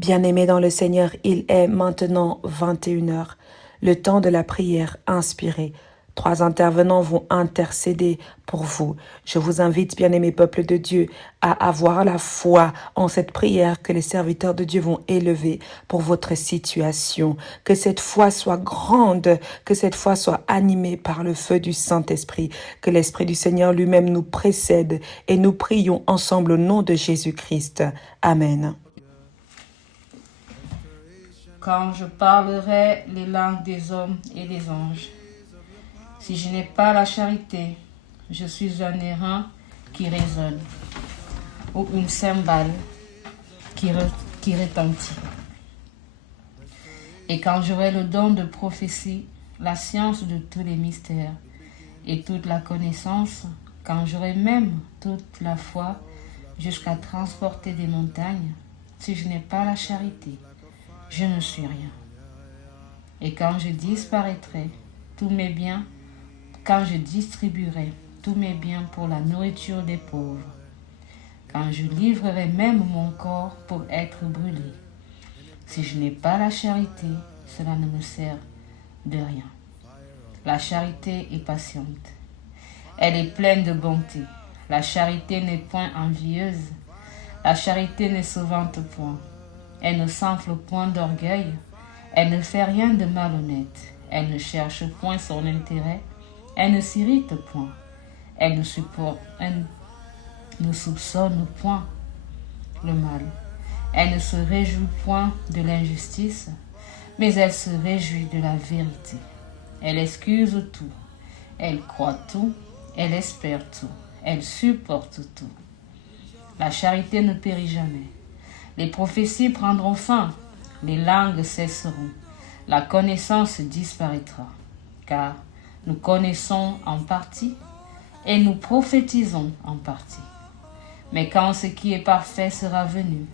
Bien-aimés dans le Seigneur, il est maintenant 21 heures, le temps de la prière inspirée. 3 intervenants vont intercéder pour vous. Je vous invite, bien-aimés peuple de Dieu, à avoir la foi en cette prière que les serviteurs de Dieu vont élever pour votre situation. Que cette foi soit grande, que cette foi soit animée par le feu du Saint-Esprit, que l'Esprit du Seigneur lui-même nous précède et nous prions ensemble au nom de Jésus-Christ. Amen. Quand je parlerai les langues des hommes et des anges, si je n'ai pas la charité, je suis un airain qui résonne ou une cymbale qui retentit. Et quand j'aurai le don de prophétie, la science de tous les mystères et toute la connaissance, quand j'aurai même toute la foi jusqu'à transporter des montagnes, si je n'ai pas la charité, je ne suis rien. Et quand je disparaîtrai tous mes biens, quand je distribuerai tous mes biens pour la nourriture des pauvres, quand je livrerai même mon corps pour être brûlé, si je n'ai pas la charité, cela ne me sert de rien. La charité est patiente. Elle est pleine de bonté. La charité n'est point envieuse. La charité ne se vante point. Elle ne s'enfle point d'orgueil, elle ne fait rien de malhonnête, elle ne cherche point son intérêt, elle ne s'irrite point, elle ne soupçonne point le mal, elle ne se réjouit point de l'injustice, mais elle se réjouit de la vérité. Elle excuse tout, elle croit tout, elle espère tout, elle supporte tout. La charité ne périt jamais. Les prophéties prendront fin, les langues cesseront, la connaissance disparaîtra, car nous connaissons en partie et nous prophétisons en partie. Mais quand ce qui est parfait sera venu,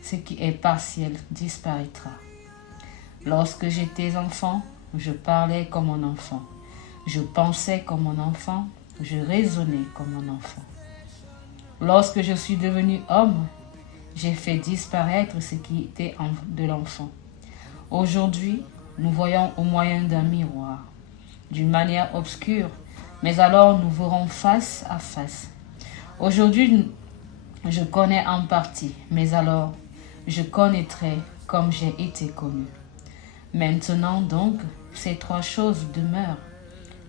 ce qui est partiel disparaîtra. Lorsque j'étais enfant, je parlais comme un enfant, je pensais comme un enfant, je raisonnais comme un enfant. Lorsque je suis devenu homme, j'ai fait disparaître ce qui était de l'enfant. Aujourd'hui, nous voyons au moyen d'un miroir, d'une manière obscure, mais alors nous verrons face à face. Aujourd'hui, je connais en partie, mais alors je connaîtrai comme j'ai été connu. Maintenant donc, ces 3 choses demeurent,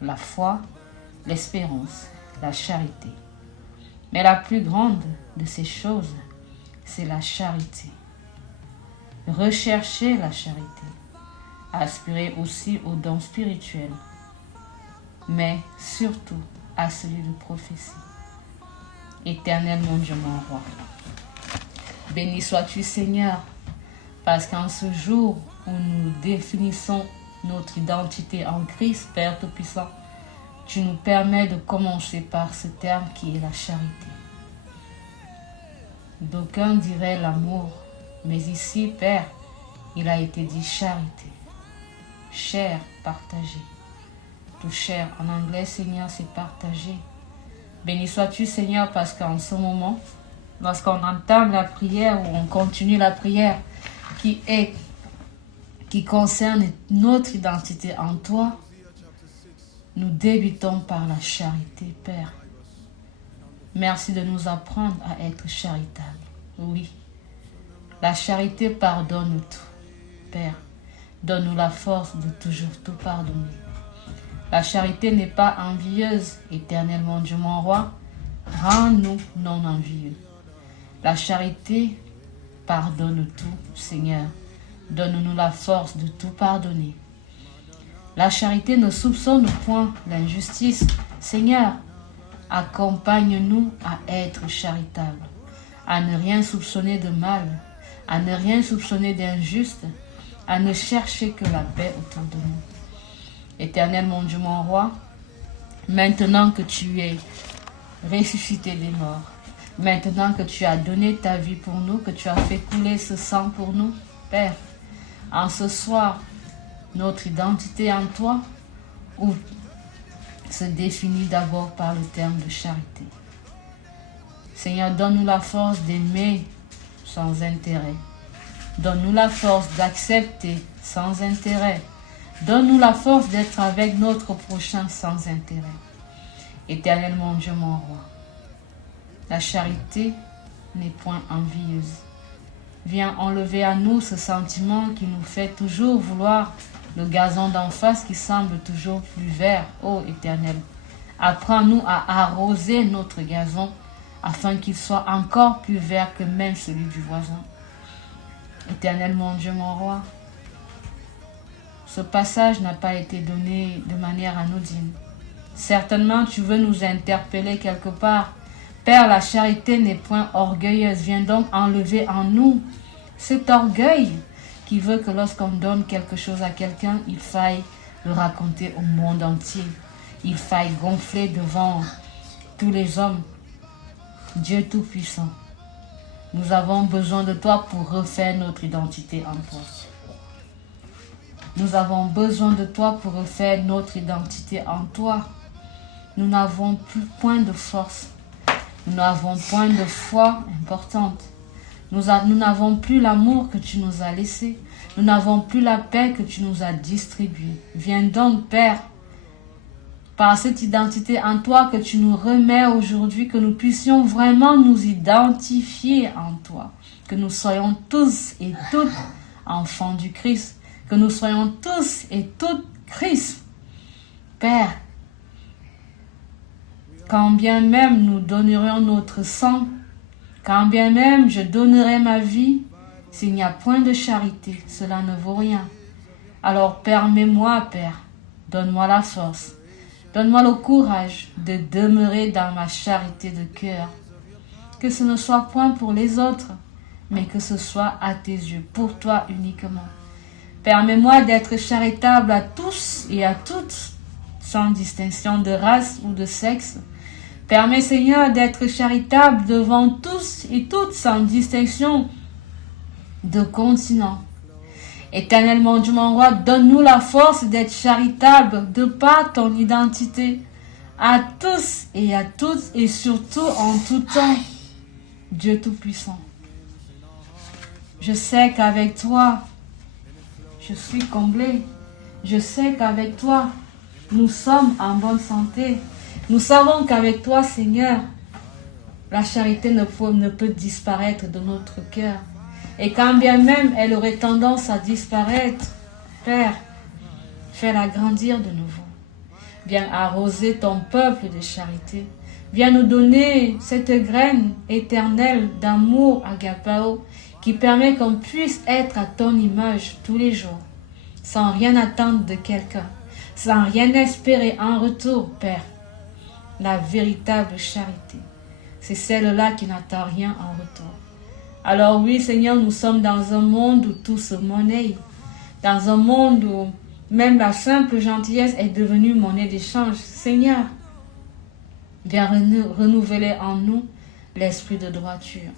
la foi, l'espérance, la charité. Mais la plus grande de ces choses, c'est la charité. Recherchez la charité. Aspirez aussi aux dons spirituels, mais surtout à celui de prophétie. Éternel mon Dieu, mon roi. Béni sois-tu, Seigneur, parce qu'en ce jour où nous définissons notre identité en Christ, Père Tout-Puissant, tu nous permets de commencer par ce terme qui est la charité. D'aucuns diraient l'amour, mais ici, Père, il a été dit charité. Cher, partagé. Tout cher, en anglais, Seigneur, c'est partagé. Béni sois-tu, Seigneur, parce qu'en ce moment, lorsqu'on entame la prière ou on continue la prière qui concerne notre identité en toi, nous débutons par la charité, Père. Merci de nous apprendre à être charitables. Oui, la charité pardonne tout. Père, donne-nous la force de toujours tout pardonner. La charité n'est pas envieuse, éternel mon Dieu, mon roi. Rends-nous non envieux. La charité pardonne tout, Seigneur. Donne-nous la force de tout pardonner. La charité ne soupçonne point l'injustice. Seigneur, accompagne-nous à être charitables, à ne rien soupçonner de mal, à ne rien soupçonner d'injuste, à ne chercher que la paix autour de nous. Éternel mon Dieu, mon roi, maintenant que tu es ressuscité des morts, maintenant que tu as donné ta vie pour nous, que tu as fait couler ce sang pour nous, Père, en ce soir, notre identité en toi se définit d'abord par le terme de charité. Seigneur, donne-nous la force d'aimer sans intérêt, Donne-nous la force d'accepter sans intérêt. Donne-nous la force d'être avec notre prochain sans intérêt. Éternel mon Dieu, mon roi, la charité n'est point envieuse. Viens enlever à nous ce sentiment qui nous fait toujours vouloir le gazon d'en face qui semble toujours plus vert. Ô Éternel, apprends-nous à arroser notre gazon afin qu'il soit encore plus vert que même celui du voisin. Éternel mon Dieu, mon roi, ce passage n'a pas été donné de manière anodine. Certainement, tu veux nous interpeller quelque part. Père, la charité n'est point orgueilleuse. Viens donc enlever en nous cet orgueil qui veut que lorsqu'on donne quelque chose à quelqu'un, il faille le raconter au monde entier. Il faille gonfler devant tous les hommes. Dieu Tout-Puissant, nous avons besoin de toi pour refaire notre identité en toi. Nous avons besoin de toi pour refaire notre identité en toi. Nous n'avons plus point de force. Nous n'avons point de foi importante. Nous n'avons plus l'amour que tu nous as laissé. Nous n'avons plus la paix que tu nous as distribuée. Viens donc, Père, par cette identité en toi que tu nous remets aujourd'hui, que nous puissions vraiment nous identifier en toi. Que nous soyons tous et toutes enfants du Christ. Que nous soyons tous et toutes Christ. Père, quand bien même nous donnerions notre sang, quand bien même je donnerais ma vie, s'il n'y a point de charité, cela ne vaut rien. Alors permets-moi, Père, donne-moi la force, donne-moi le courage de demeurer dans ma charité de cœur. Que ce ne soit point pour les autres, mais que ce soit à tes yeux, pour toi uniquement. Permets-moi d'être charitable à tous et à toutes, sans distinction de race ou de sexe. Permets, Seigneur, d'être charitable devant tous et toutes, sans distinction de continent. Éternel mon Dieu, mon roi, donne-nous la force d'être charitable de par ton identité à tous et à toutes et surtout en tout temps. Dieu Tout-Puissant, je sais qu'avec toi, je suis comblé. Je sais qu'avec toi, nous sommes en bonne santé. Nous savons qu'avec toi, Seigneur, la charité ne peut disparaître de notre cœur. Et quand bien même elle aurait tendance à disparaître, Père, fais-la grandir de nouveau. Viens arroser ton peuple de charité. Viens nous donner cette graine éternelle d'amour agapao qui permet qu'on puisse être à ton image tous les jours, sans rien attendre de quelqu'un, sans rien espérer en retour, Père. La véritable charité, c'est celle-là qui n'attend rien en retour. Alors oui, Seigneur, nous sommes dans un monde où tout se monnaie, dans un monde où même la simple gentillesse est devenue monnaie d'échange. Seigneur, viens renouveler en nous l'esprit de droiture.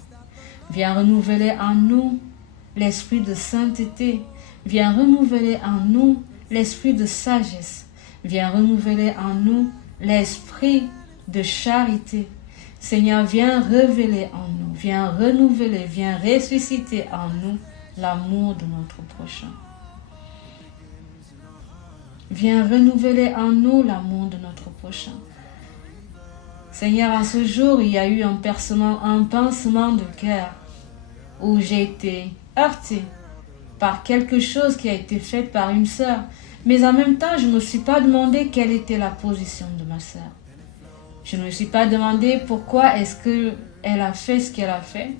Viens renouveler en nous l'esprit de sainteté. Viens renouveler en nous l'esprit de sagesse. Viens renouveler en nous l'esprit de charité. Seigneur, viens révéler en nous, viens renouveler, viens ressusciter en nous l'amour de notre prochain. Viens renouveler en nous l'amour de notre prochain. Seigneur, en ce jour, il y a eu un pincement de cœur où j'ai été heurtée par quelque chose qui a été fait par une sœur. Mais en même temps, je ne me suis pas demandé quelle était la position de ma sœur. Je ne me suis pas demandé pourquoi est-ce qu'elle a fait ce qu'elle a fait.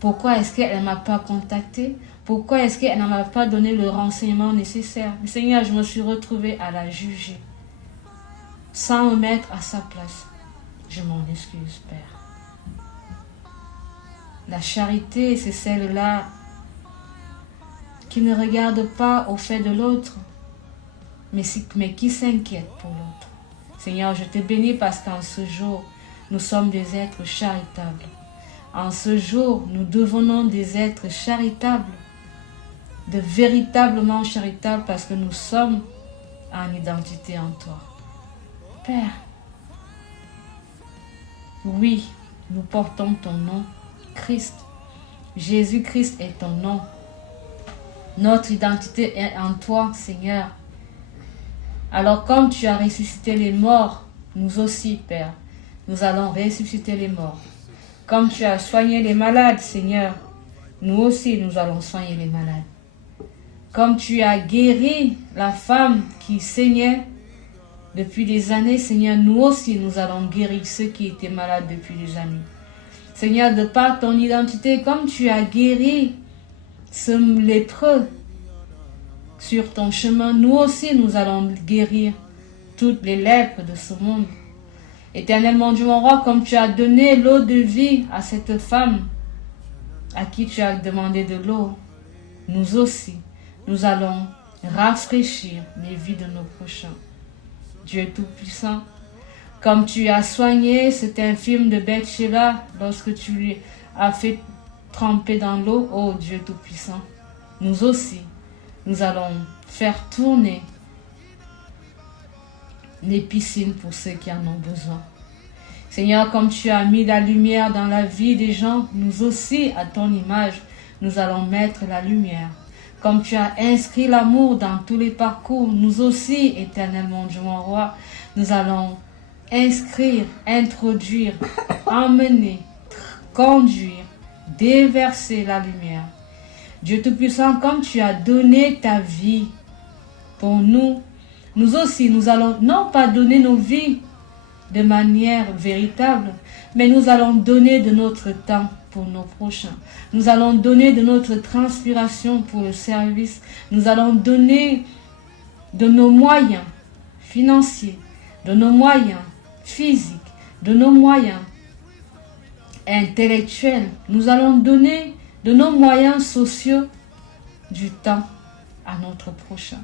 Pourquoi est-ce qu'elle ne m'a pas contacté. Pourquoi est-ce qu'elle ne m'a pas donné le renseignement nécessaire. Mais Seigneur, je me suis retrouvée à la juger. Sans me mettre à sa place. Je m'en excuse, Père. La charité, c'est celle-là qui ne regarde pas au fait de l'autre, mais qui s'inquiète pour l'autre. Seigneur, je te bénis parce qu'en ce jour, nous sommes des êtres charitables. En ce jour, nous devenons des êtres charitables, de véritablement charitables parce que nous sommes en identité en toi. Père, oui, nous portons ton nom, Christ. Jésus-Christ est ton nom. Notre identité est en toi, Seigneur. Alors comme tu as ressuscité les morts, nous aussi, Père, nous allons ressusciter les morts. Comme tu as soigné les malades, Seigneur, nous aussi, nous allons soigner les malades. Comme tu as guéri la femme qui saignait depuis des années, Seigneur, nous aussi, nous allons guérir ceux qui étaient malades depuis des années. Seigneur, de par ton identité, comme tu as guéri ce lépreux sur ton chemin, nous aussi, nous allons guérir toutes les lèpres de ce monde. Éternel mon Dieu, mon roi, comme tu as donné l'eau de vie à cette femme à qui tu as demandé de l'eau, nous aussi, nous allons rafraîchir les vies de nos prochains. Dieu Tout-Puissant, comme tu as soigné cet infirme de Bathsheba lorsque tu lui as fait tremper dans l'eau, oh Dieu Tout-Puissant, nous aussi, nous allons faire tourner les piscines pour ceux qui en ont besoin. Seigneur, comme tu as mis la lumière dans la vie des gens, nous aussi, à ton image, nous allons mettre la lumière. Comme tu as inscrit l'amour dans tous les parcours, nous aussi, éternel mon Dieu, mon roi, nous allons inscrire, introduire, emmener, conduire, déverser la lumière. Dieu Tout-Puissant, comme tu as donné ta vie pour nous, nous aussi, nous allons non pas donner nos vies de manière véritable, mais nous allons donner de notre temps pour nos prochains. Nous allons donner de notre transpiration pour le service. Nous allons donner de nos moyens financiers, de nos moyens physiques, de nos moyens intellectuels. Nous allons donner de nos moyens sociaux du temps à notre prochain.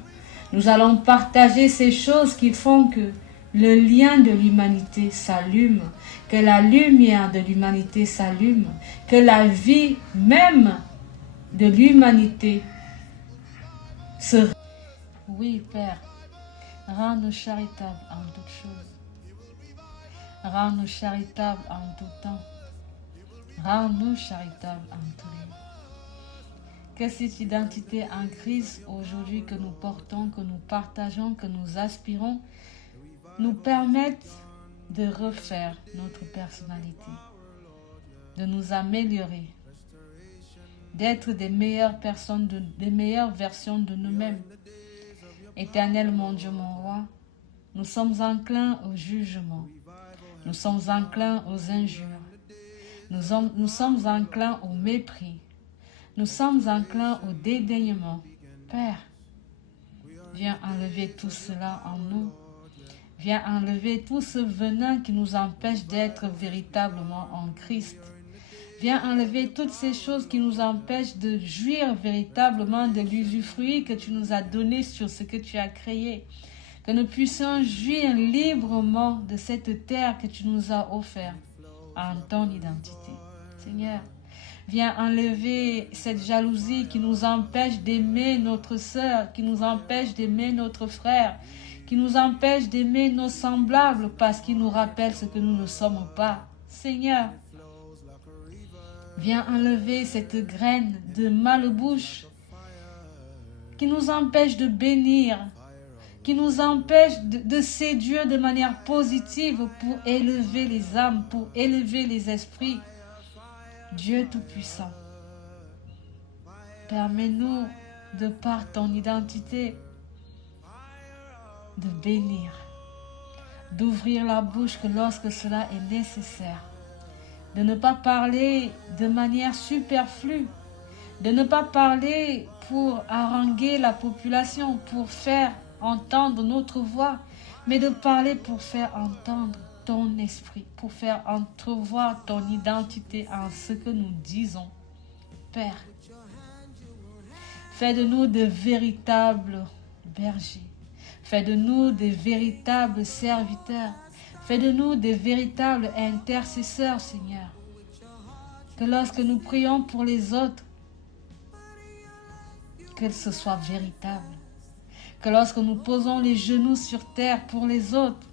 Nous allons partager ces choses qui font que le lien de l'humanité s'allume, que la lumière de l'humanité s'allume, que la vie même de l'humanité se... Oui, Père, rends-nous charitables en toutes choses. Rends-nous charitables en tout temps. Rends-nous charitables en tout lieu. Que cette identité en Christ aujourd'hui que nous portons, que nous partageons, que nous aspirons, nous permette de refaire notre personnalité, de nous améliorer, d'être des meilleures personnes, des meilleures versions de nous-mêmes. Éternel mon Dieu, mon roi, nous sommes enclins au jugement, nous sommes enclins aux injures, nous sommes enclins au mépris, nous sommes enclins au dédaignement. Père, viens enlever tout cela en nous. Viens enlever tout ce venin qui nous empêche d'être véritablement en Christ. Viens enlever toutes ces choses qui nous empêchent de jouir véritablement de l'usufruit que tu nous as donné sur ce que tu as créé. Que nous puissions jouir librement de cette terre que tu nous as offerte en ton identité. Seigneur, viens enlever cette jalousie qui nous empêche d'aimer notre sœur, qui nous empêche d'aimer notre frère, qui nous empêche d'aimer nos semblables parce qu'ils nous rappellent ce que nous ne sommes pas. Seigneur, viens enlever cette graine de malbouche qui nous empêche de bénir, qui nous empêche de séduire de manière positive pour élever les âmes, pour élever les esprits. Dieu Tout-Puissant, permets-nous, de par ton identité, de bénir, d'ouvrir la bouche que lorsque cela est nécessaire, de ne pas parler de manière superflue, de ne pas parler pour haranguer la population, pour faire entendre notre voix, mais de parler pour faire entendre ton esprit, pour faire entrevoir ton identité en ce que nous disons. Père, fais de nous de véritables bergers. Fais de nous des véritables serviteurs. Fais de nous des véritables intercesseurs, Seigneur. Que lorsque nous prions pour les autres, que ce soit véritable. Que lorsque nous posons les genoux sur terre pour les autres,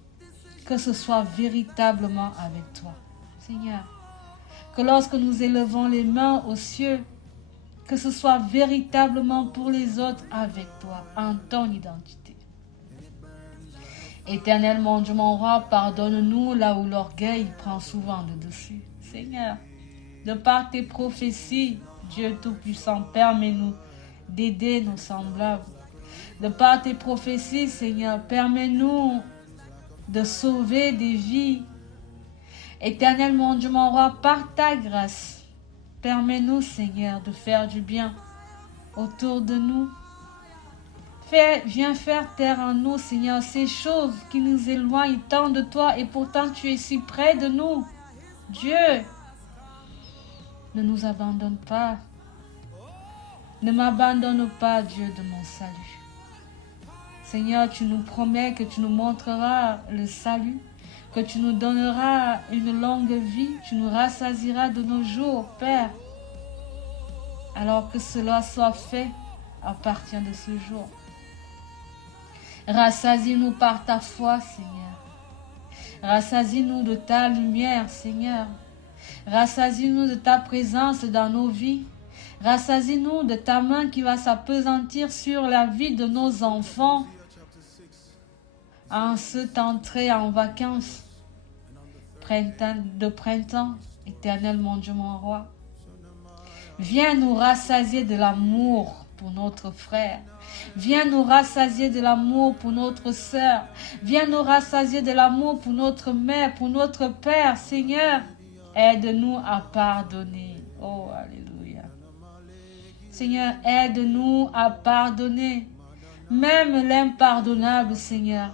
que ce soit véritablement avec toi, Seigneur. Que lorsque nous élevons les mains aux cieux, que ce soit véritablement pour les autres avec toi, en ton identité. Éternel mon Dieu, mon roi, pardonne-nous là où l'orgueil prend souvent le dessus. Seigneur, de par tes prophéties, Dieu Tout-Puissant, permets-nous d'aider nos semblables. De par tes prophéties, Seigneur, permets-nous de sauver des vies. Éternel mon Dieu, mon roi, par ta grâce, permets-nous, Seigneur, de faire du bien autour de nous. Viens faire taire en nous, Seigneur, ces choses qui nous éloignent tant de toi et pourtant tu es si près de nous. Dieu, ne nous abandonne pas. Ne m'abandonne pas, Dieu de mon salut. Seigneur, tu nous promets que tu nous montreras le salut, que tu nous donneras une longue vie, tu nous rassasieras de nos jours, Père. Alors que cela soit fait à partir de ce jour. Rassasie-nous par ta foi, Seigneur. Rassasie-nous de ta lumière, Seigneur. Rassasie-nous de ta présence dans nos vies. Rassasie-nous de ta main qui va s'appesantir sur la vie de nos enfants en cette entrée en vacances de printemps, éternel mon Dieu, mon roi. Viens nous rassasier de l'amour pour notre frère. Viens nous rassasier de l'amour pour notre sœur. Viens nous rassasier de l'amour pour notre mère, pour notre père. Seigneur, aide-nous à pardonner. Oh, alléluia. Seigneur, aide-nous à pardonner. Même l'impardonnable, Seigneur.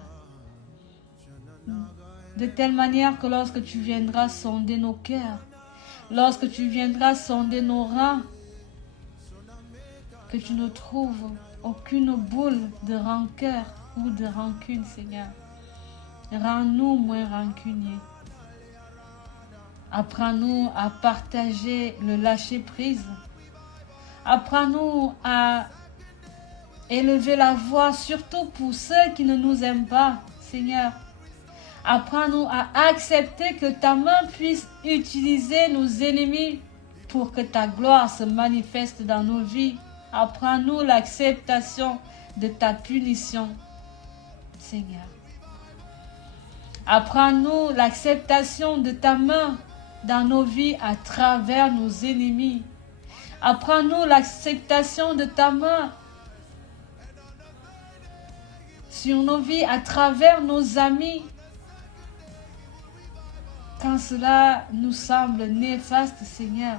De telle manière que lorsque tu viendras sonder nos cœurs, lorsque tu viendras sonder nos reins, que tu ne trouves aucune boule de rancœur ou de rancune, Seigneur. Rends-nous moins rancuniers. Apprends-nous à partager le lâcher-prise. Apprends-nous à élever la voix, surtout pour ceux qui ne nous aiment pas, Seigneur. Apprends-nous à accepter que ta main puisse utiliser nos ennemis pour que ta gloire se manifeste dans nos vies. Apprends-nous l'acceptation de ta punition, Seigneur. Apprends-nous l'acceptation de ta main dans nos vies à travers nos ennemis. Apprends-nous l'acceptation de ta main sur nos vies à travers nos amis. Quand cela nous semble néfaste, Seigneur,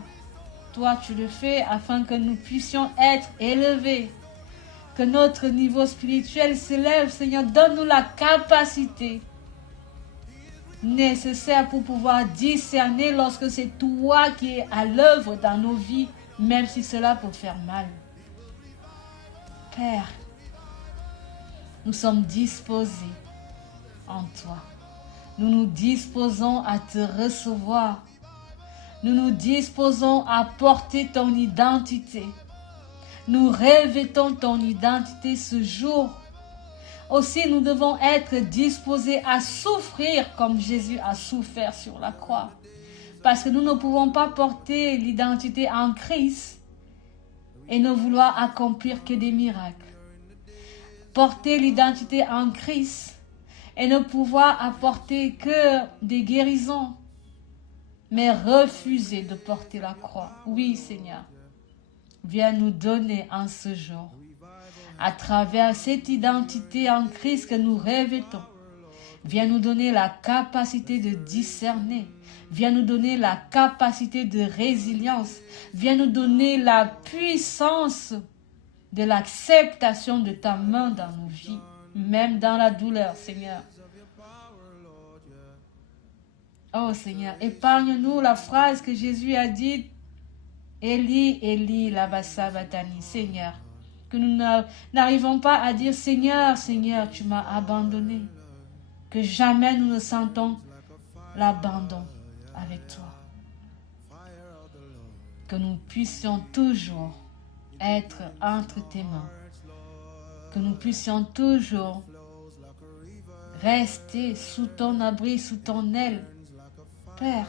toi tu le fais afin que nous puissions être élevés, que notre niveau spirituel s'élève. Seigneur, donne-nous la capacité nécessaire pour pouvoir discerner lorsque c'est toi qui es à l'œuvre dans nos vies, même si cela peut faire mal. Père, nous sommes disposés en toi. Nous nous disposons à te recevoir. Nous nous disposons à porter ton identité. Nous revêtons ton identité ce jour. Aussi, nous devons être disposés à souffrir comme Jésus a souffert sur la croix. Parce que nous ne pouvons pas porter l'identité en Christ et ne vouloir accomplir que des miracles. Porter l'identité en Christ et ne pouvoir apporter que des guérisons, mais refuser de porter la croix. Oui, Seigneur, viens nous donner en ce jour, à travers cette identité en Christ que nous revêtons, viens nous donner la capacité de discerner, viens nous donner la capacité de résilience, viens nous donner la puissance de l'acceptation de ta main dans nos vies, même dans la douleur, Seigneur. Oh Seigneur, épargne-nous la phrase que Jésus a dite, Eli, Eli, lama sabachthani, Seigneur. Que nous n'arrivons pas à dire, Seigneur, Seigneur, tu m'as abandonné. Que jamais nous ne sentons l'abandon avec toi. Que nous puissions toujours être entre tes mains. Que nous puissions toujours rester sous ton abri, sous ton aile. Père,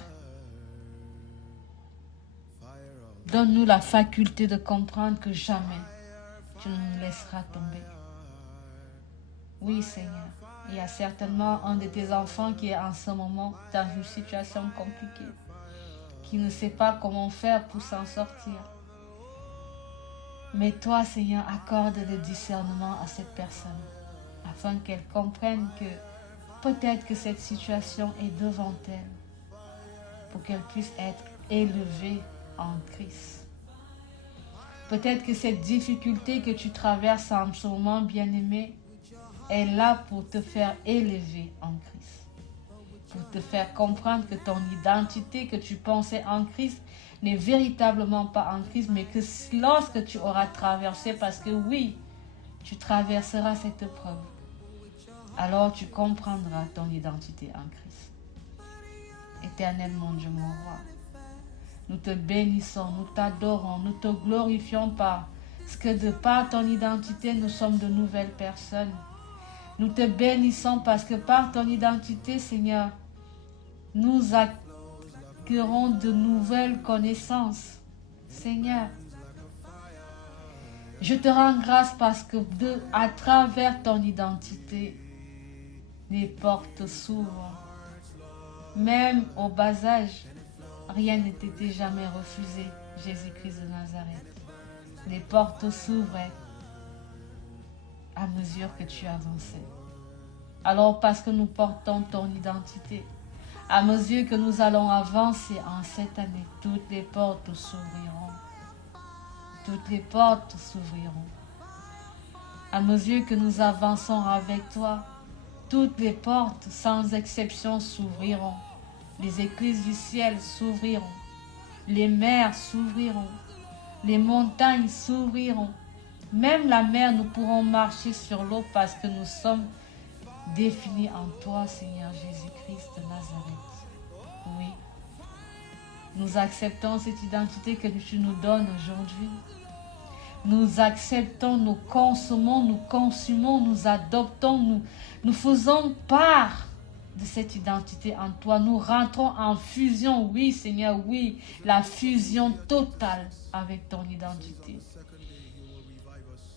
Donne-nous la faculté de comprendre que jamais tu ne nous laisseras tomber. Oui, Seigneur, il y a certainement un de tes enfants qui est en ce moment dans une situation compliquée, qui ne sait pas comment faire pour s'en sortir. Mais toi, Seigneur, accorde le discernement à cette personne, afin qu'elle comprenne que peut-être que cette situation est devant elle, pour qu'elle puisse être élevée en Christ. Peut-être que cette difficulté que tu traverses en ce moment, bien-aimé, est là pour te faire élever en Christ. Pour te faire comprendre que ton identité que tu pensais en Christ n'est véritablement pas en Christ, mais que lorsque tu auras traversé, parce que oui, tu traverseras cette épreuve, alors tu comprendras ton identité en Christ. Éternel mon Dieu, mon roi, nous te bénissons, nous t'adorons, nous te glorifions parce que de par ton identité, nous sommes de nouvelles personnes. Nous te bénissons parce que par ton identité, Seigneur, nous acquérons de nouvelles connaissances. Seigneur, je te rends grâce parce que à travers ton identité, les portes s'ouvrent. Même au bas âge, rien ne t'était jamais refusé, Jésus-Christ de Nazareth. Les portes s'ouvraient à mesure que tu avançais. Alors parce que nous portons ton identité, à mesure que nous allons avancer en cette année, toutes les portes s'ouvriront. Toutes les portes s'ouvriront. À mesure que nous avançons avec toi, toutes les portes sans exception s'ouvriront. Les écluses du ciel s'ouvriront. Les mers s'ouvriront. Les montagnes s'ouvriront. Même la mer, nous pourrons marcher sur l'eau parce que nous sommes définis en toi, Seigneur Jésus-Christ de Nazareth. Oui, nous acceptons cette identité que tu nous donnes aujourd'hui. Nous acceptons, nous consommons, nous consumons, nous adoptons, nous faisons part de cette identité en toi. Nous rentrons en fusion, oui Seigneur, oui, la fusion totale avec ton identité.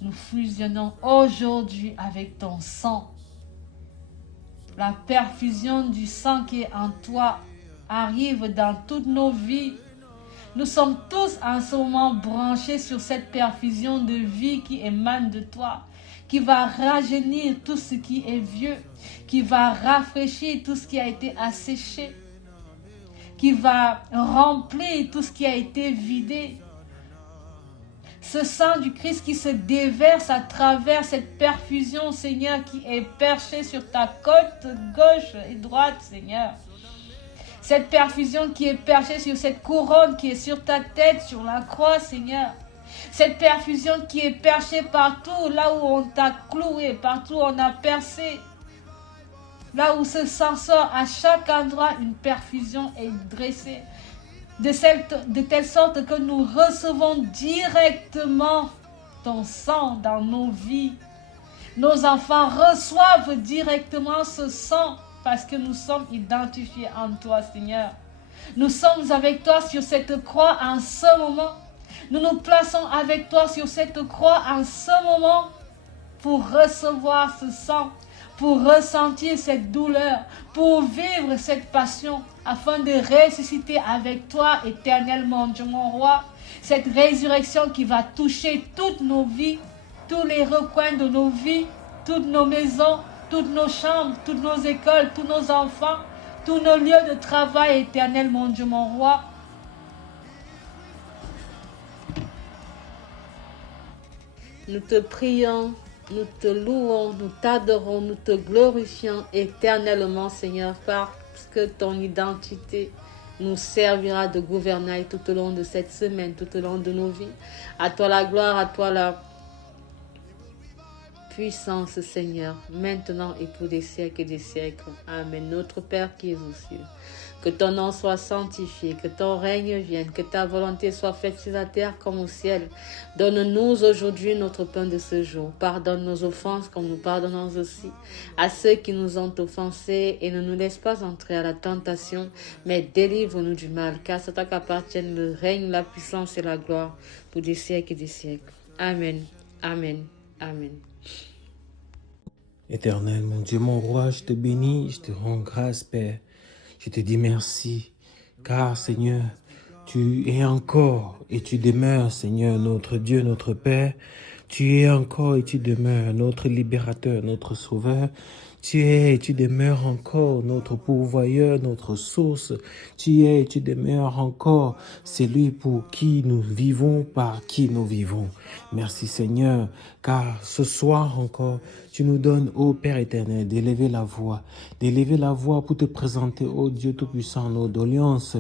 Nous fusionnons aujourd'hui avec ton sang. La perfusion du sang qui est en toi arrive dans toutes nos vies. Nous sommes tous en ce moment branchés sur cette perfusion de vie qui émane de toi, qui va rajeunir tout ce qui est vieux, qui va rafraîchir tout ce qui a été asséché, qui va remplir tout ce qui a été vidé. Ce sang du Christ qui se déverse à travers cette perfusion, Seigneur, qui est perchée sur ta côte gauche et droite, Seigneur. Cette perfusion qui est perchée sur cette couronne qui est sur ta tête, sur la croix, Seigneur. Cette perfusion qui est perchée partout, là où on t'a cloué, partout où on a percé. Là où ce sang sort, à chaque endroit, une perfusion est dressée. De telle sorte que nous recevons directement ton sang dans nos vies. Nos enfants reçoivent directement ce sang parce que nous sommes identifiés en toi, Seigneur. Nous sommes avec toi sur cette croix en ce moment. Nous nous plaçons avec toi sur cette croix en ce moment pour recevoir ce sang, pour ressentir cette douleur, pour vivre cette passion, afin de ressusciter avec toi éternellement, Dieu mon roi. Cette résurrection qui va toucher toutes nos vies, tous les recoins de nos vies, toutes nos maisons, toutes nos chambres, toutes nos écoles, tous nos enfants, tous nos lieux de travail éternel, mon Dieu, mon roi. Nous te prions, nous te louons, nous t'adorons, nous te glorifions éternellement, Seigneur, parce que ton identité nous servira de gouvernail tout au long de cette semaine, tout au long de nos vies. À toi la gloire, à toi puissance, Seigneur, maintenant et pour des siècles et des siècles. Amen. Notre Père qui es aux cieux, que ton nom soit sanctifié, que ton règne vienne, que ta volonté soit faite sur la terre comme au ciel. Donne-nous aujourd'hui notre pain de ce jour. Pardonne nos offenses comme nous pardonnons aussi à ceux qui nous ont offensés, et ne nous laisse pas entrer à la tentation, mais délivre-nous du mal, car c'est toi qu'appartiennent le règne, la puissance et la gloire pour des siècles et des siècles. Amen. Amen. Amen. Éternel, mon Dieu, mon roi, je te bénis, je te rends grâce, Père. Je te dis merci, car Seigneur, tu es encore et tu demeures, Seigneur, notre Dieu, notre Père. Tu es encore et tu demeures notre libérateur, notre sauveur. Tu es et tu demeures encore notre pourvoyeur, notre source. Tu es et tu demeures encore celui pour qui nous vivons, par qui nous vivons. Merci Seigneur, car ce soir encore, tu nous donnes, ô Père éternel, d'élever la voix pour te présenter, ô Dieu Tout-Puissant, nos doléances,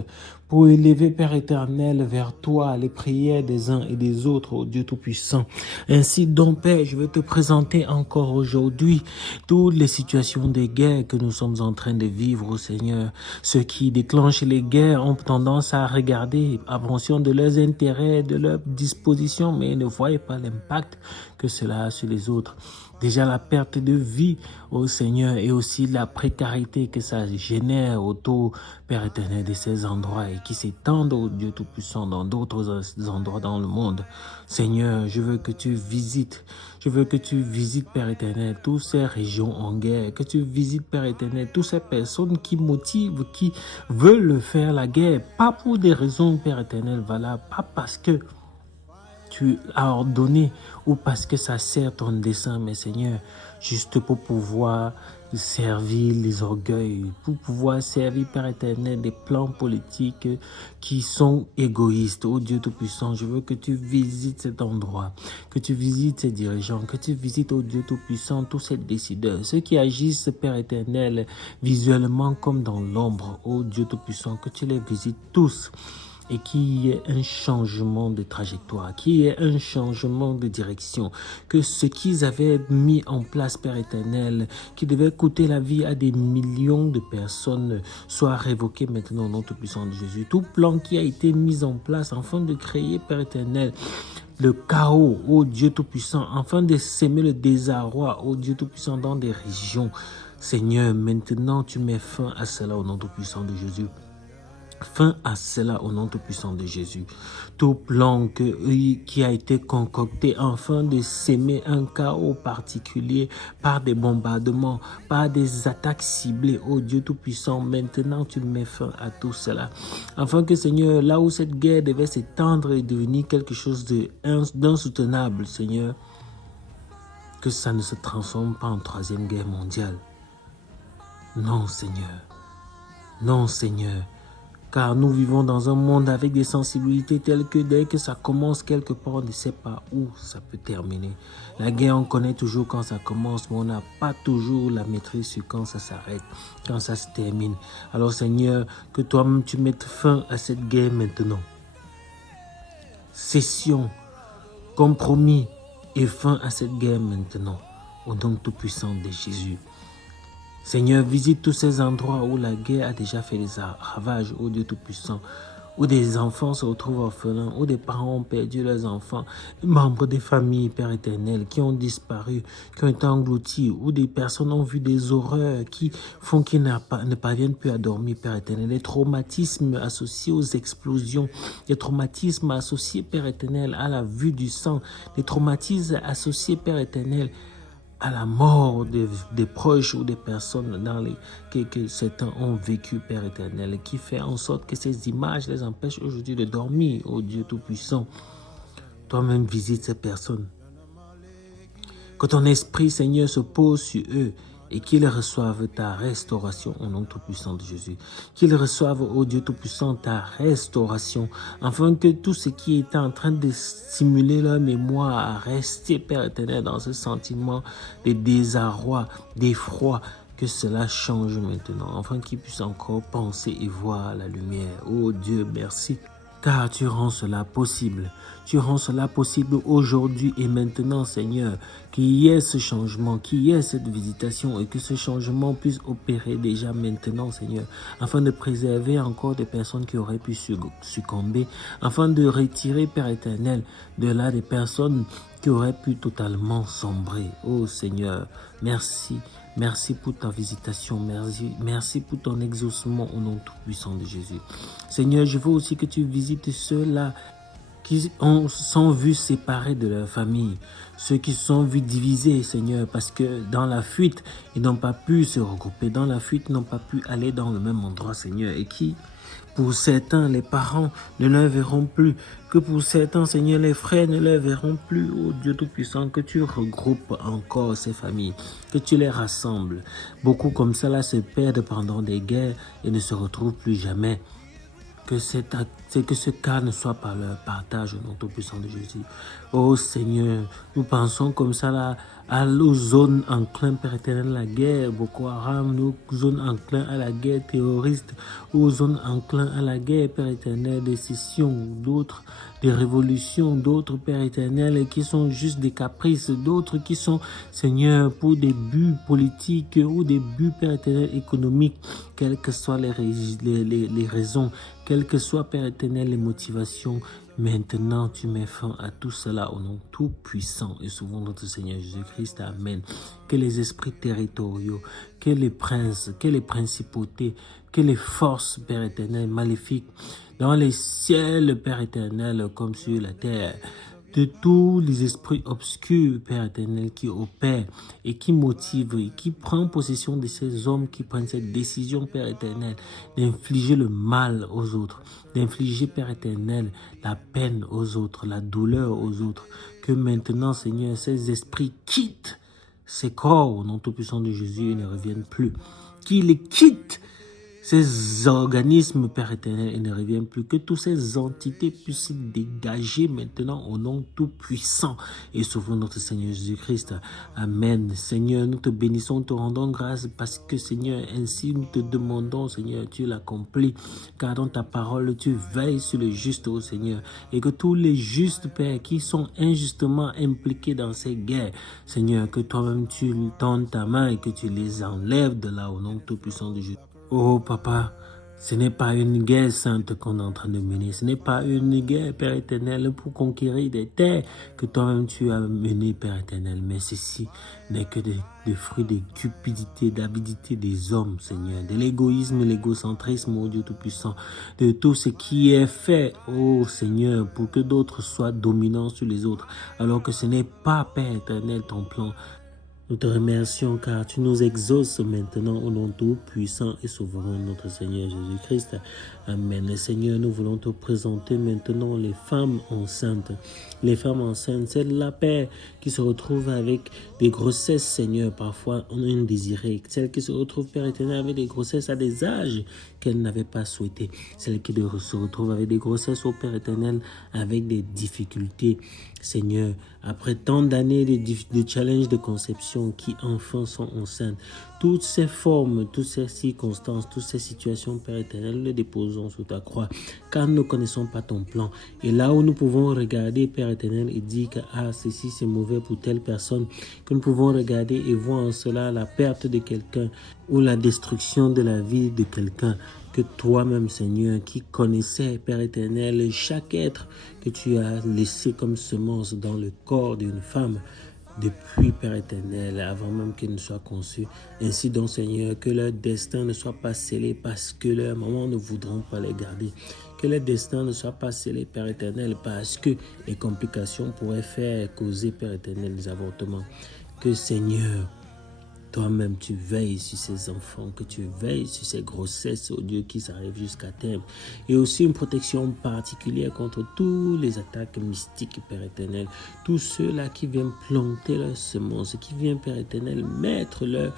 pour élever, Père éternel, vers toi les prières des uns et des autres, ô Dieu Tout-Puissant. Ainsi donc, Père, je vais te présenter encore aujourd'hui toutes les situations de guerre que nous sommes en train de vivre, ô Seigneur. Ceux qui déclenchent les guerres ont tendance à regarder en fonction de leurs intérêts, de leurs dispositions, mais ils ne voient pas l'impact que cela a sur les autres. Déjà la perte de vie, ô Seigneur, et aussi la précarité que ça génère autour, Père éternel, de ces endroits et qui s'étendent, ô Dieu Tout-Puissant, dans d'autres endroits dans le monde. Seigneur, je veux que tu visites, Père éternel, toutes ces régions en guerre, que tu visites, Père éternel, toutes ces personnes qui motivent, qui veulent faire la guerre, pas pour des raisons, Père éternel, valables, pas parce que tu as ordonné ou parce que ça sert ton dessein, mais Seigneur, juste pour pouvoir servir les orgueils, pour pouvoir servir, Père éternel, des plans politiques qui sont égoïstes. Oh Dieu Tout-Puissant, je veux que tu visites cet endroit, que tu visites ces dirigeants, que tu visites, oh Dieu Tout-Puissant, tous ces décideurs, ceux qui agissent, Père éternel, visuellement comme dans l'ombre. Oh Dieu Tout-Puissant, que tu les visites tous, et qu'il y ait un changement de trajectoire, qu'il y ait un changement de direction, que ce qu'ils avaient mis en place, Père éternel, qui devait coûter la vie à des millions de personnes, soit révoqué maintenant au nom tout-puissant de Jésus. Tout plan qui a été mis en place afin de créer, Père éternel, le chaos, ô Dieu Tout-Puissant, afin de s'aimer le désarroi, ô Dieu Tout-Puissant, dans des régions. Seigneur, maintenant tu mets fin à cela au nom tout-puissant de Jésus. Fin à cela au nom tout-puissant de Jésus. Tout plan qui a été concocté afin de s'aimer un chaos particulier par des bombardements, par des attaques ciblées, oh Dieu tout-puissant, maintenant tu mets fin à tout cela. Afin que Seigneur, là où cette guerre devait s'étendre et devenir quelque chose d'insoutenable, Seigneur, que ça ne se transforme pas en troisième guerre mondiale. Non Seigneur, non Seigneur. Car nous vivons dans un monde avec des sensibilités telles que dès que ça commence quelque part, on ne sait pas où ça peut terminer. La guerre, on connaît toujours quand ça commence, mais on n'a pas toujours la maîtrise sur quand ça s'arrête, quand ça se termine. Alors Seigneur, que toi-même tu mettes fin à cette guerre maintenant. Cession, compromis et fin à cette guerre maintenant. Au nom tout-puissant de Jésus. Seigneur, visite tous ces endroits où la guerre a déjà fait des ravages, ô Dieu Tout-Puissant, où des enfants se retrouvent orphelins, où des parents ont perdu leurs enfants, membres des familles, Père éternel, qui ont disparu, qui ont été engloutis, où des personnes ont vu des horreurs qui font qu'ils ne parviennent plus à dormir, Père éternel. Les traumatismes associés aux explosions, les traumatismes associés, Père éternel, à la vue du sang, les traumatismes associés, Père éternel, à la mort des proches ou des personnes que certains ont vécu, Père éternel, qui fait en sorte que ces images les empêchent aujourd'hui de dormir, ô Dieu Tout-Puissant. Toi-même visite ces personnes. Que ton esprit, Seigneur, se pose sur eux et qu'ils reçoivent ta restauration au nom tout-puissant de Jésus. Qu'ils reçoivent, ô Dieu tout-puissant, ta restauration, afin que tout ce qui était en train de stimuler leur mémoire à rester, Père éternel, dans ce sentiment de désarroi, d'effroi, que cela change maintenant, afin qu'ils puissent encore penser et voir la lumière. Oh Dieu, merci. Car tu rends cela possible. Tu rends cela possible aujourd'hui et maintenant, Seigneur, qu'il y ait ce changement, qu'il y ait cette visitation et que ce changement puisse opérer déjà maintenant, Seigneur, afin de préserver encore des personnes qui auraient pu succomber, afin de retirer, Père éternel, de là des personnes qui auraient pu totalement sombrer. Oh Seigneur, merci. Merci pour ta visitation, merci pour ton exaucement au nom tout-puissant de Jésus. Seigneur, je veux aussi que tu visites ceux-là qui sont vus séparés de leur famille, ceux qui sont vus divisés, Seigneur, parce que dans la fuite, ils n'ont pas pu se regrouper, dans la fuite, ils n'ont pas pu aller dans le même endroit, Seigneur, et qui, pour certains, les parents ne leur verront plus, que pour certains, Seigneur, les frères ne leur verront plus, oh Dieu Tout-Puissant, que tu regroupes encore ces familles, que tu les rassembles. Beaucoup comme ça là se perdent pendant des guerres et ne se retrouvent plus jamais. Que ce cas ne soit pas leur partage au nom tout-puissant de Jésus. Oh Seigneur, nous pensons comme ça là aux zones enclins, Père éternel, à la guerre, Boko Haram, nos zones enclins à la guerre terroriste, aux zones enclins à la guerre, Père éternel, des scissions, d'autres, des révolutions, d'autres, Père éternel, qui sont juste des caprices, d'autres qui sont, Seigneur, pour des buts politiques ou des buts, Père éternel, économiques, quelles que soient les raisons, quelles que soient, Père éternel, les motivations. Maintenant, tu mets fin à tout cela au nom tout puissant et souvent notre Seigneur Jésus-Christ. Amen. Que les esprits territoriaux, que les princes, que les principautés, que les forces, Père éternel, maléfiques, dans les ciels, Père éternel, comme sur la terre, de tous les esprits obscurs, Père éternel, qui opèrent et qui motivent et qui prennent possession de ces hommes qui prennent cette décision, Père éternel, d'infliger le mal aux autres, d'infliger, Père éternel, la peine aux autres, la douleur aux autres. Que maintenant, Seigneur, ces esprits quittent ces corps au nom tout-puissant de Jésus et ne reviennent plus. Qu'ils les quittent, ces organismes, Père éternel, et ne reviennent plus. Que toutes ces entités puissent se dégager maintenant au nom tout-puissant et sauvons notre Seigneur Jésus-Christ. Amen. Seigneur, nous te bénissons, te rendons grâce parce que, Seigneur, ainsi nous te demandons, Seigneur, tu l'accomplis. Car dans ta parole, tu veilles sur le juste, ô Seigneur. Et que tous les justes, Père, qui sont injustement impliqués dans ces guerres, Seigneur, que toi-même tu tends ta main et que tu les enlèves de là au nom tout-puissant de Jésus. Oh papa, ce n'est pas une guerre sainte qu'on est en train de mener. Ce n'est pas une guerre, Père éternel, pour conquérir des terres que toi-même tu as menées, Père éternel. Mais ceci n'est que des fruits de cupidité, d'avidité des hommes, Seigneur. De l'égoïsme, l'égocentrisme, oh Dieu Tout-Puissant. De tout ce qui est fait, oh Seigneur, pour que d'autres soient dominants sur les autres. Alors que ce n'est pas, Père éternel, ton plan. Nous te remercions car tu nous exauces maintenant au nom tout puissant et souverain notre Seigneur Jésus-Christ. Amen. Et Seigneur, nous voulons te présenter maintenant les femmes enceintes. Les femmes enceintes, celles-là, Père, qui se retrouvent avec des grossesses, Seigneur, parfois indésirées. Celles qui se retrouvent, Père éternel, avec des grossesses à des âges qu'elles n'avaient pas souhaité. Celles qui se retrouvent avec des grossesses, au Père éternel, avec des difficultés. Seigneur, après tant d'années de challenges de conception qui enfin sont enceintes, toutes ces formes, toutes ces circonstances, toutes ces situations, Père éternel, les déposons sous ta croix, car nous ne connaissons pas ton plan. Et là où nous pouvons regarder, Père éternel, et dire que ceci c'est mauvais pour telle personne, que nous pouvons regarder et voir en cela la perte de quelqu'un ou la destruction de la vie de quelqu'un, que toi-même, Seigneur, qui connaissais, Père éternel, chaque être que tu as laissé comme semence dans le corps d'une femme, depuis, Père éternel, avant même qu'elle ne soit conçue. Ainsi donc, Seigneur, que leur destin ne soit pas scellé parce que leurs mamans ne voudront pas les garder. Que leur destin ne soit pas scellé, Père éternel, parce que les complications pourraient faire causer, Père éternel, des avortements. Que, Seigneur, toi-même, tu veilles sur ces enfants, que tu veilles sur ces grossesses, oh Dieu, qui s'arrivent jusqu'à terme. Et aussi une protection particulière contre tous les attaques mystiques, Père éternel. Tous ceux-là qui viennent planter leurs semences, qui viennent, Père éternel, mettre leur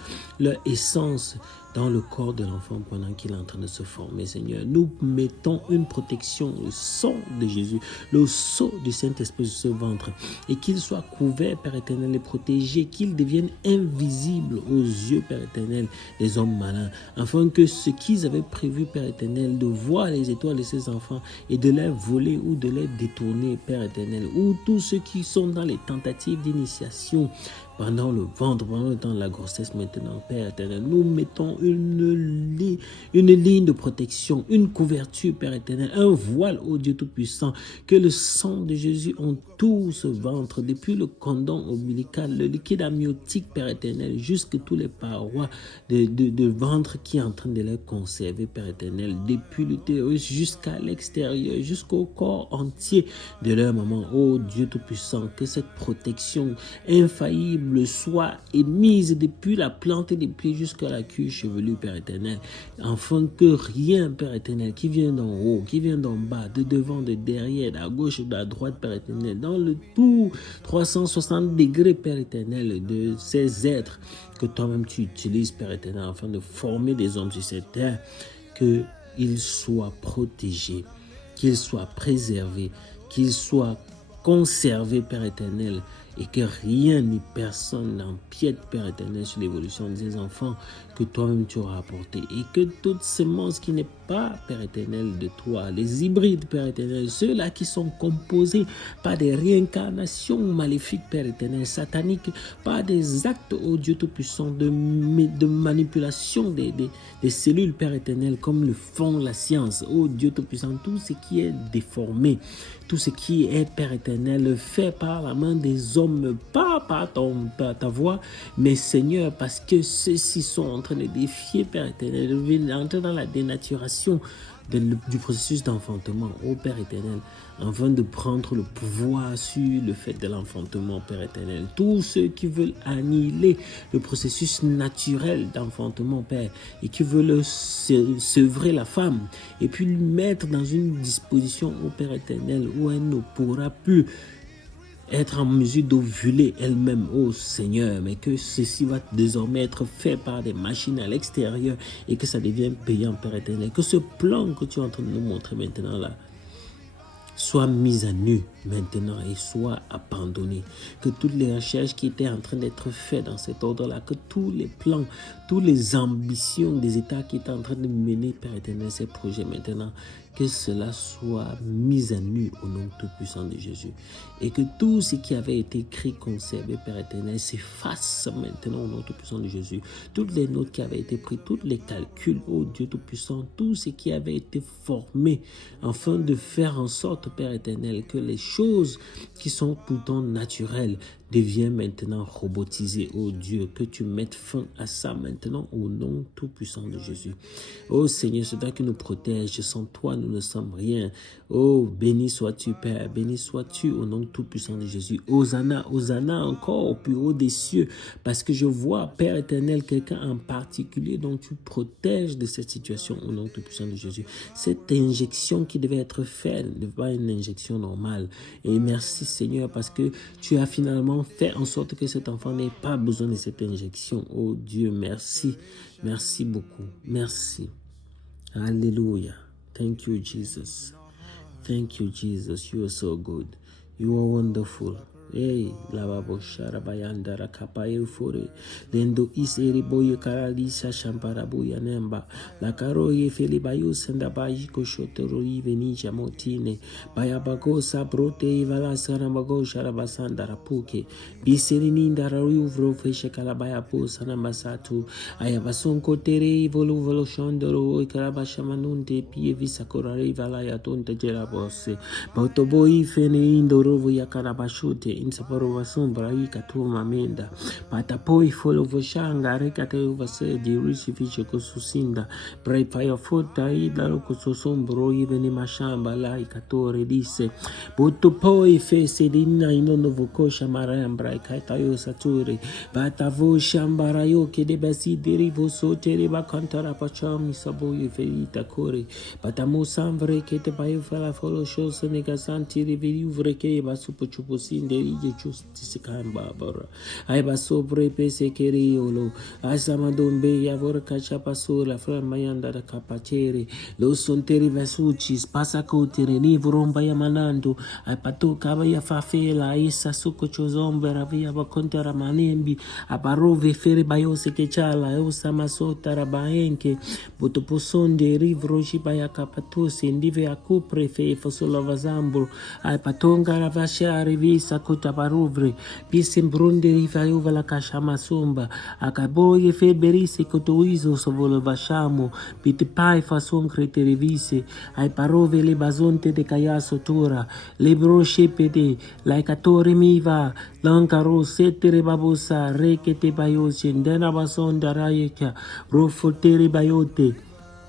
essence dans le corps de l'enfant pendant qu'il est en train de se former, Seigneur. Nous mettons une protection, le sang de Jésus, le sceau du Saint-Esprit sur ce ventre, et qu'il soit couvert, Père éternel, et protégé, qu'il devienne invisible aux yeux, Père éternel, des hommes malins, afin que ce qu'ils avaient prévu, Père éternel, de voir les étoiles de ces enfants et de les voler ou de les détourner, Père éternel, ou tous ceux qui sont dans les tentatives d'initiation pendant le ventre, pendant le temps de la grossesse maintenant, Père éternel, nous mettons une ligne de protection, une couverture, Père éternel, un voile, ô Dieu Tout-Puissant, que le sang de Jésus entoure ce ventre, depuis le cordon ombilical, le liquide amniotique, Père éternel, jusque tous les parois de ventre qui est en train de les conserver, Père éternel, depuis l'utérus jusqu'à l'extérieur, jusqu'au corps entier de leur maman, ô Dieu Tout-Puissant, que cette protection infaillible soit émise depuis la plante des pieds jusqu'à la queue chevelue, Père éternel, afin que rien, Père éternel, qui vient d'en haut, qui vient d'en bas, de devant, de derrière, de la gauche, de la droite, Père éternel, dans le tout 360 degrés, Père éternel, de ces êtres que toi-même tu utilises, Père éternel, afin de former des hommes sur cette terre, qu'ils soient protégés, qu'ils soient préservés, qu'ils soient conservés, Père éternel, et que rien ni personne n'empiète, Père éternel, sur l'évolution de ces enfants que toi-même tu auras apporté, et que toute semence qui n'est pas, Père éternel, de toi, les hybrides, Père éternel, ceux-là qui sont composés par des réincarnations maléfiques, Père éternel, sataniques, par des actes, ô Dieu Tout-Puissant, de manipulation des cellules, Père éternel, comme le font la science, ô Dieu Tout-Puissant, tout ce qui est déformé, tout ce qui est, Père éternel, fait par la main des hommes, pas par ta voix, mais Seigneur, parce que ceux-ci sont en train de défier, Père éternel, de entrer dans la dénaturation du processus d'enfantement, ô Père éternel, afin de prendre le pouvoir sur le fait de l'enfantement, Père éternel. Tous ceux qui veulent annihiler le processus naturel d'enfantement, Père, et qui veulent sevrer la femme, et puis lui mettre dans une disposition, ô Père éternel, où elle ne pourra plus être en mesure d'ovuler elle-même, ô Seigneur, mais que ceci va désormais être fait par des machines à l'extérieur et que ça devienne payant, Père éternel. Que ce plan que tu es en train de nous montrer maintenant là soit mis à nu maintenant et soit abandonné. Que toutes les recherches qui étaient en train d'être faites dans cet ordre-là, que tous les plans, toutes les ambitions des États qui étaient en train de mener, Père éternel, ces projets maintenant, que cela soit mis à nu au nom tout-puissant de Jésus. Et que tout ce qui avait été écrit, conservé, Père éternel, s'efface maintenant au nom tout-puissant de Jésus. Toutes les notes qui avaient été prises, tous les calculs, ô Dieu tout-puissant, tout ce qui avait été formé, afin de faire en sorte, Père éternel, que les choses qui sont pourtant naturelles deviennent maintenant robotisées, ô Dieu, que tu mettes fin à ça maintenant au nom tout-puissant de Jésus. Ô Seigneur, c'est toi qui nous protège, sans toi nous ne sommes rien. Oh, béni sois-tu, Père, béni sois-tu au nom tout-puissant de Jésus. Hosanna, Hosanna encore au plus haut des cieux, parce que je vois, Père éternel, quelqu'un en particulier dont tu protèges de cette situation au nom tout-puissant de Jésus. Cette injection qui devait être faite n'est pas une injection normale. Et merci Seigneur, parce que tu as finalement fait en sorte que cet enfant n'ait pas besoin de cette injection. Oh Dieu, merci. Merci beaucoup. Merci. Hallelujah. Thank you, Jesus. Thank you, Jesus. You are so good. You are wonderful. Hey, lavabo sharabayanda rakapaye fore lendo iseri boye karalisa shampara boya nemba la karo ye feli bayu senda bayi koshotoro iveni jamotine baya bago sabrote ivala saramago sharabasanda rapuke biseri ninda ruvro feshe kalabaya po sanamasatu ayabasonko tere volo shondoro karabashamanunte pie visakorare ivala ya tonte jerabose bautoboy fene indoro ya karabashute insaporo sombra ikatuma menda patapoi folo voshanga rekate uvase di risifiche kosusinda pray fire fota idalo kososombro even mashamba la ikatore disse butto poi fese dinna inono vokosha marambra ikatayo sature batavo shambara yo che debasi derivo sotere bakantara pachami saboyo ferita kore batamo samvre che te bayo fala folo shose negasanti rivivre che basupo chuposinde de justice kambabara. Aiba sobre pese keriolo. Asamadumbe yavora kachapasura framayanda da kapachere. Lo sonteri vasuchis pasakotere nivromba yamanando. Aipato kaba ya fafela isa suko chozombe ravia bakontera manembi. Aparove fere bayose kechala eusama sota rabaenke. Botoposonde rivroji baya kapatose ndive akupre fe fosolovazambro. Aipatonga ravasha revisa kutabaruvre. Pisembrunde rivaiuva la kashamasumba. Akaboye feberise kotoizo sovolo vashamo. Pitipai fason creterevise. Aiparove le bazonte de kayaso tora. Le broche pede. Laikatore miva. Lankaro setere babosa. Rekete bayose. Ndena basonda rayeka. Rofotere bayote.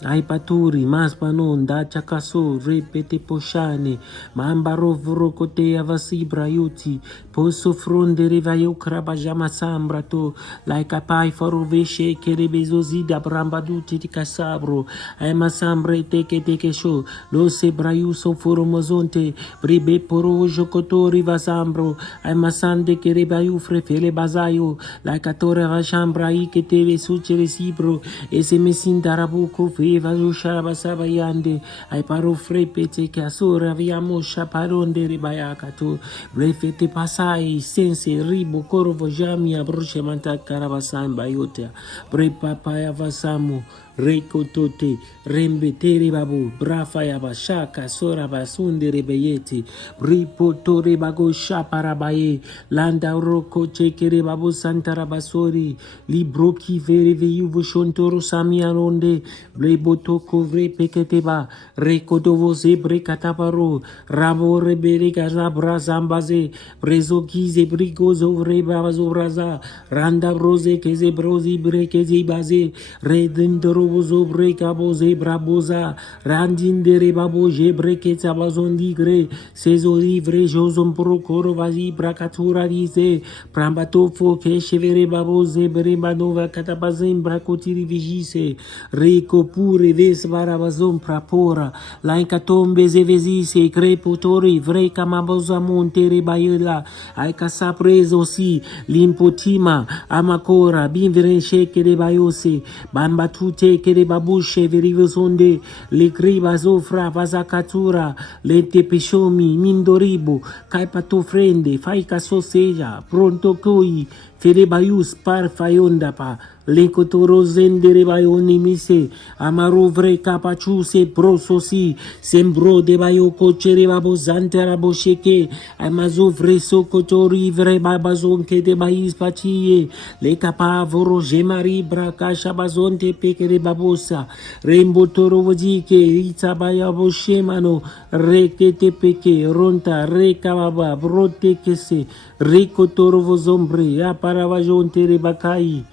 Aipaturi, maspanon, da chakaso, repete poshane, mambaro vrokote avasi brayuti, poso fronde revayo krabajama sambrato, like a pai faroveshe kerebezozi da brambaduti di casabro, aima sambre teke show, lo se brayuso foromozonte, bribe poro jokotori vasambro, aima sande kerebayu frefele bazayo, like a torre vashambra ike teve suchere sibro, ese mesin darabuko Vazusha basaba yande, I paro frepete kasura viamo shaparonde ribayakato, brefete pasai, sense ribo corvo jamia broche manta carabasan bayota, brepapaya vasamu. Rekotote, rembetere babu, brafa yabashaka, sora basunde rebeyeti, bripotore bago shaparabaye, landa roko chekere babu santarabasori, libroki vereve yuvu shontoro samiaronde, blebotoko vrepeketeba, rekodovo zebre katabaro, rabo rebere gazabra zambaze, brezokize brigozo vrebazo braza, randa broze keze brozi brekeze baze, redendoro bozo breka boze braboza randindere babo je breketa bazondigre sezo livre jozom procoro vazi brakatura dize prambato fo ke chevere babo ze bremanova katabazem brakotiri vigise rico pure ves barabazom prapora la incatombe zevezise crepotori vreka maboza montere bayela aika saprezo si limpotima amakora binveren sheke de bayose banbatute kere babushe verivosonde le kriba zofra vazakatura le tepeshomi mindoribo kaipato frende faika soseja pronto koi fere bayus par fayonda pa Lenkotoro zendere bayoni mise amaro vre kapachuse prososi sembro de bayo kochere babo zantera bosheke amazo vre sokotori vre babazonke de bayis pachiye le kapavoro jemari brakasha bazonte pekere babosa rembotoro vojike itza baya boshemano rekete peke ronta rekababa brote kese rekotoro vozombre aparavajonte rebakai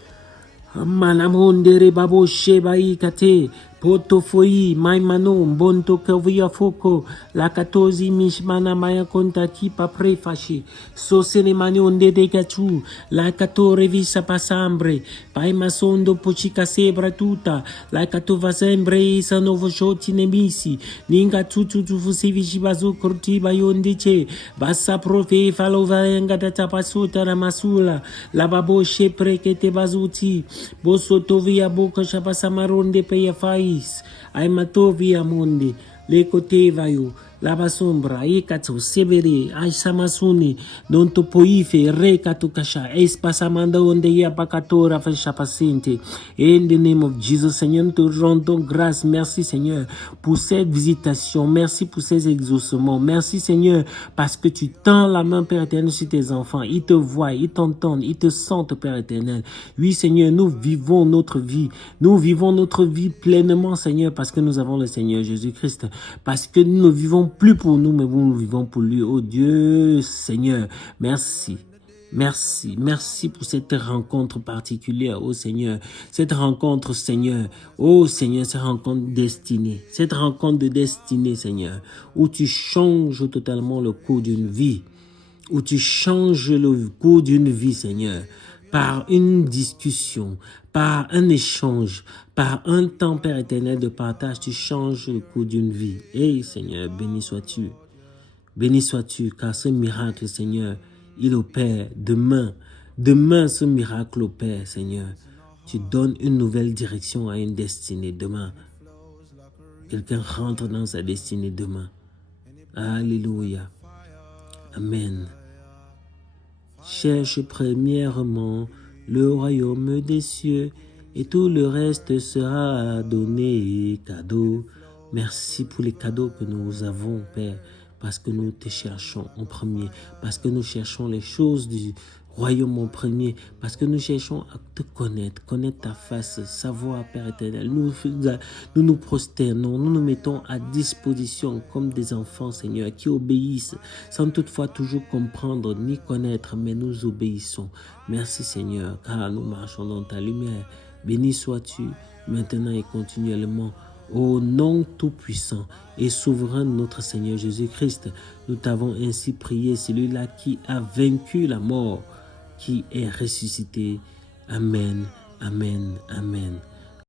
Manamondere babo sheba ikate poto foi mai manon bonto kavia foko la 14 mishmana maya konta kipa prefashi so sene manionde de gachu la 14 visa pasambre pai masondo pochika sebra tuta la 14 sembre isa novo shoti nemisi ninga tutu tufusi vishibazu kurti bayondiche basa profe falova enga data pasuta na masula la babo shepre kete bazuti boso tovia boka shapasamaronde peya fai ai matovi amundi le kotevayu lava sombra ikatu severi ai samasuni non to poife rekatu kasha espasamanda onde ya pakatora fasha paciente in the name of Jesus Seigneur nous te rendons grâce merci Seigneur pour cette visitation merci pour ces exaucements merci Seigneur parce que tu tends la main Père éternel sur tes enfants ils te voient ils t'entendent ils te sentent Père éternel oui Seigneur nous vivons notre vie pleinement Seigneur parce que nous avons le Seigneur Jésus-Christ parce que nous ne vivons plus pour nous, mais nous vivons pour lui. Oh Dieu, Seigneur, merci. Merci pour cette rencontre particulière, oh Seigneur. Cette rencontre, Seigneur. Oh Seigneur, cette rencontre destinée. Cette rencontre de destinée, Seigneur. Où tu changes totalement le cours d'une vie. Où tu changes le cours d'une vie, Seigneur. Par une discussion, par un échange, par un temps, Père éternel, de partage, tu changes le cours d'une vie. Hey Seigneur, béni sois-tu, car ce miracle, Seigneur, il opère demain. Demain, ce miracle opère, Seigneur. Tu donnes une nouvelle direction à une destinée demain. Quelqu'un rentre dans sa destinée demain. Alléluia. Amen. Cherche premièrement le royaume des cieux et tout le reste sera donné cadeau. Merci pour les cadeaux que nous avons, Père, parce que nous te cherchons en premier, parce que nous cherchons les choses du royaume en premier, parce que nous cherchons à te connaître ta face, savoir, Père éternel. Nous nous prosternons, nous nous mettons à disposition comme des enfants, Seigneur, qui obéissent, sans toutefois toujours comprendre ni connaître, mais nous obéissons. Merci, Seigneur, car nous marchons dans ta lumière. Béni sois-tu, maintenant et continuellement. Au nom tout-puissant et souverain de notre Seigneur Jésus-Christ, nous t'avons ainsi prié, celui-là qui a vaincu la mort, qui est ressuscité. Amen, amen, amen.